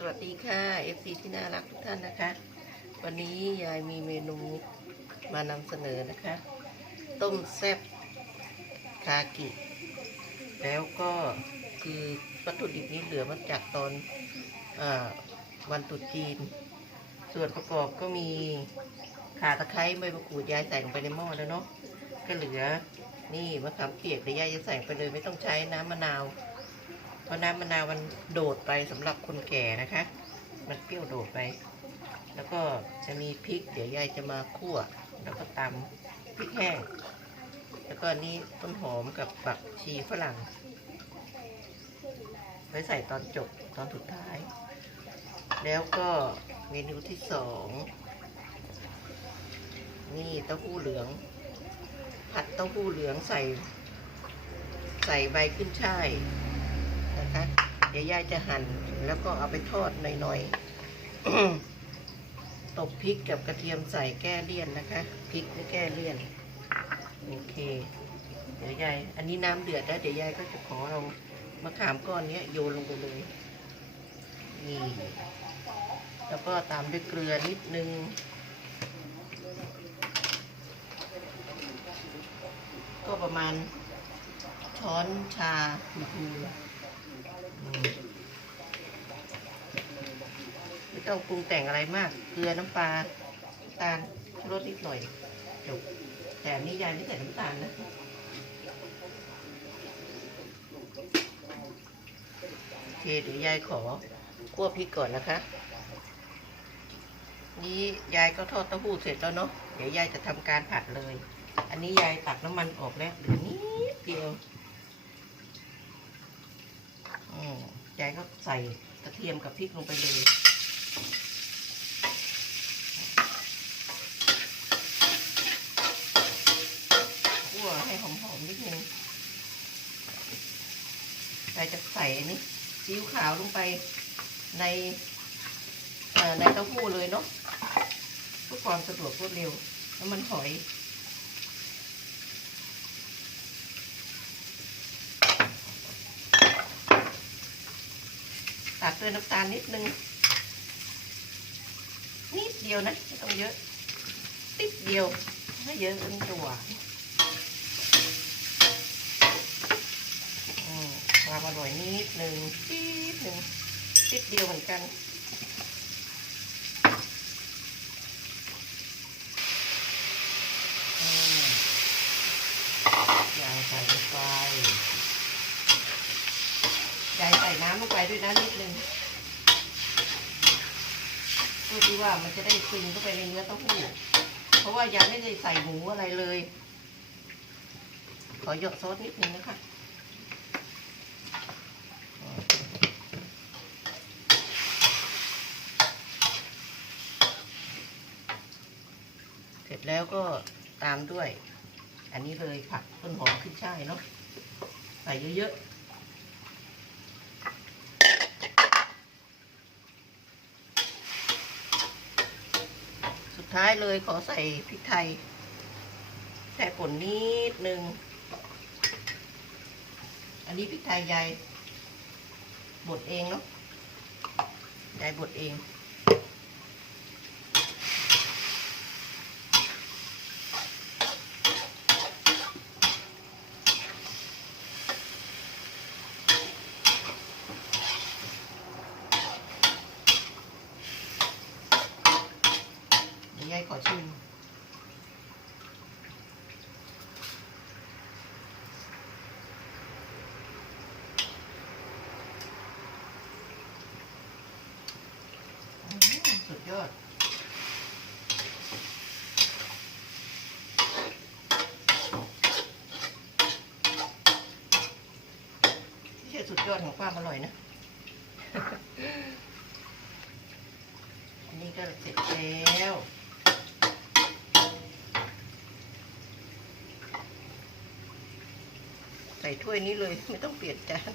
สวัสดีค่ะ FC ที่น่ารักทุกท่านนะคะ วันนี้ยายมีเมนูมานำเสนอนะคะ ต้มแซ่บคากิ แล้วก็คือวัตถุดิบนี้เหลือมาจากตอนอวันตรุษจีน ส่วนประกอบก็มีข่าตะไคร้ใบมะกรูดยายใส่ลงไปในหม้อแล้วเนาะก็เหลือนี่มะขามเปียกเดี๋ยวยายจะใส่ไปเลยไม่ต้องใช้น้ำมะนาว เพราะน้ำมะนาวมันโดดไปสำหรับคนแก่นะคะ มันเปรี้ยวโดดไป แล้วก็จะมีพริก เดี๋ยวยายจะมาคั่ว แล้วก็ตำพริกแห้ง แล้วก็อันนี้ต้นหอมกับฝักชีฝรั่ง ไว้ใส่ตอนจบตอนสุดท้าย แล้วก็เมนูที่สองนี่เต้าหู้เหลือง ผัดเต้าหู้เหลืองใส่ ใส่ใบขึ้นช่าย นะคะ เดี๋ยวยายจะหั่นแล้วก็เอาไปทอดหน่อยๆ ตบพริกกับกระเทียมใส่แก้เลี่ยนนะคะ พริกไม่แก้เลี่ยน โอเค เดี๋ยวยาย อันนี้น้ำเดือดแล้วเดี๋ยวยายก็จะขอเอามะขามก้อนเนี้ยโยนลงไปเลย นี่ แล้วก็ตามด้วยเกลือนิดนึงก็ประมาณช้อนชาถูๆอืม ไม่ต้องปรุงแต่งอะไรมาก เกลือน้ำปลาน้ำตาลชูรสนิดหน่อยจบแต่นนี้ยายไม่ใส่น้ำตาลนะโอเคเดี๋ยวยายขอคั่วพริกก่อนนะคะ นี่ยายก็ทอดเต้าหู้เสร็จแล้วเนาะเดี๋ยวยายจะทำการผัดเลย อันนี้ยายตักน้ำมันออกแล้วเหลือนิดเดียว ยายก็ใส่กระเทียมกับพริกลงไปเลยคั่วให้หอมๆนิดนึงยายจะใส่นนี้ซีอิ๊วขาวลงไปในในเต้าหู้เลยเนาะเพื่อความสะดวกรวดเร็ว แล้วมันหอย ตัดด้วยน้ำตาลนิดนึง นิดเดียวนะไม่ต้องเยอะ ติดเดียวถ้าเยอะมันจะหวานอืมความอร่อยนิดนึงนิดนึงติดเดียวเหมือนกัน อืมยายใส่ลงไป ยายใส่น้ำลงไป ด้วยนะนิดนึงเพื่อที่ว่ามันจะได้ซึมเข้าไปในเนื้อเต้าหู้เพราะว่ายายไม่ได้ใส่หมูอะไรเลย ขอหยดซอสนิดนึงนะคะเสร็จแล้วก็ตามด้วย อันนี้เลยผักต้นหอมขึ้นช่ายเนาะใส่เยอะๆ ท้ายเลยขอใส่พริกไทยแค่ป่นนิดนึง อันนี้พริกไทยยายบดเองเนาะยายบดเอง เดี๋ยวยายขอชิม อืมสุดยอด ไม่ใช่ สุดยอดของความอร่อยนะ อันนี้ก็เสร็จแล้วใส่ถ้วยนี้เลยไม่ต้องเปลี่ยนจาน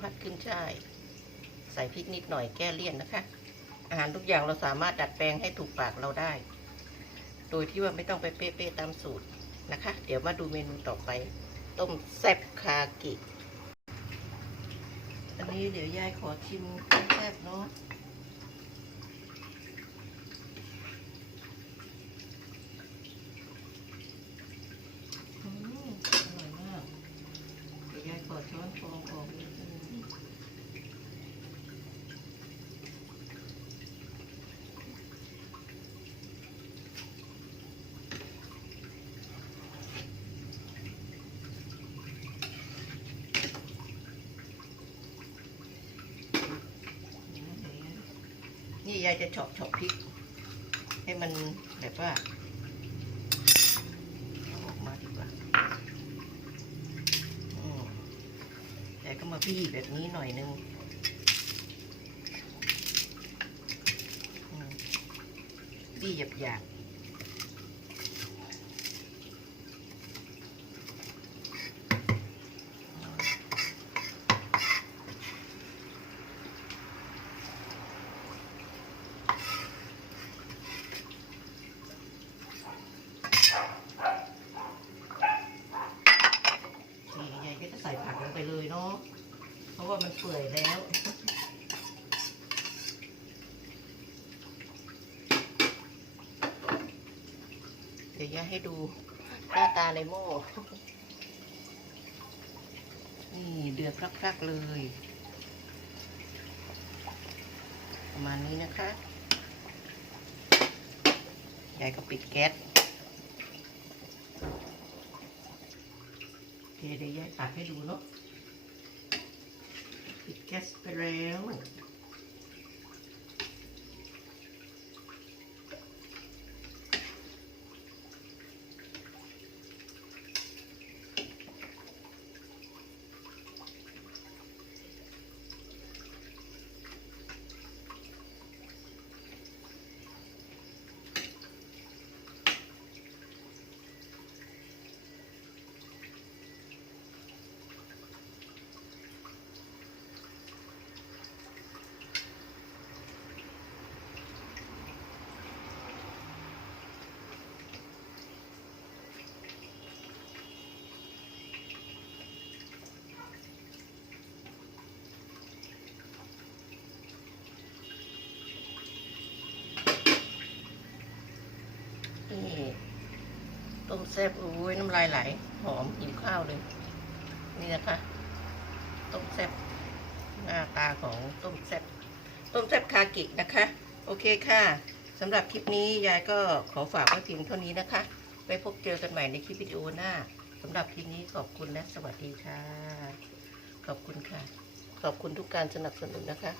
ผัดขึ้นช่าย ใส่พริกนิดหน่อยแก้เลี่ยนนะคะ อาหารทุกอย่างเราสามารถดัดแปลงให้ถูกปากเราได้ โดยที่ว่าไม่ต้องไปเป๊ะๆตามสูตรนะคะ เดี๋ยวมาดูเมนูต่อไป ต้มแซ่บคากิ อันนี้เดี๋ยวยายขอชิมแซ่บเนาะ อืมอร่อยมาก เดี๋ยวยายขอช้อนฟองออกนิดนึงนี่ ยายจะเฉาะเฉาะพริก ให้มันแบบว่าเอาออกมาดีกว่าอแต่ก็มาบี้แบบนี้หน่อยนึงอืมบี้หยาบนี่ยายก็จะใส่ผักลงไปเลยเนาะ เพ ราะว่ามันเปื่อยแล้วเดี๋ยวยายให้ดูหน้าตาในหม้อ นี่เดือดพรักๆเลย ประมาณนี้นะคะยายก็ปิดแก๊สเคเดี๋ยวยายตักให้ดูเนาะ ปิดแแซ่บโอ้ยน้ำลายไหล หอมกินข้าวเลย นี่นะคะ ต้มแซ่บหน้าตาของต้มแซ่บต้มแซ่บคากินะคะ โอเคค่ะสำหรับคลิปนี้ยายก็ขอฝากไว้เพียงเท่านี้นะคะไว้พบเจอกันใหม่ในคลิปวิดีโอหน้าสำหรับคลิปนี้ขอบคุณและสวัสดีค่ะ ขอบคุณค่ะ ขอบคุณทุกการสนับสนุนนะคะ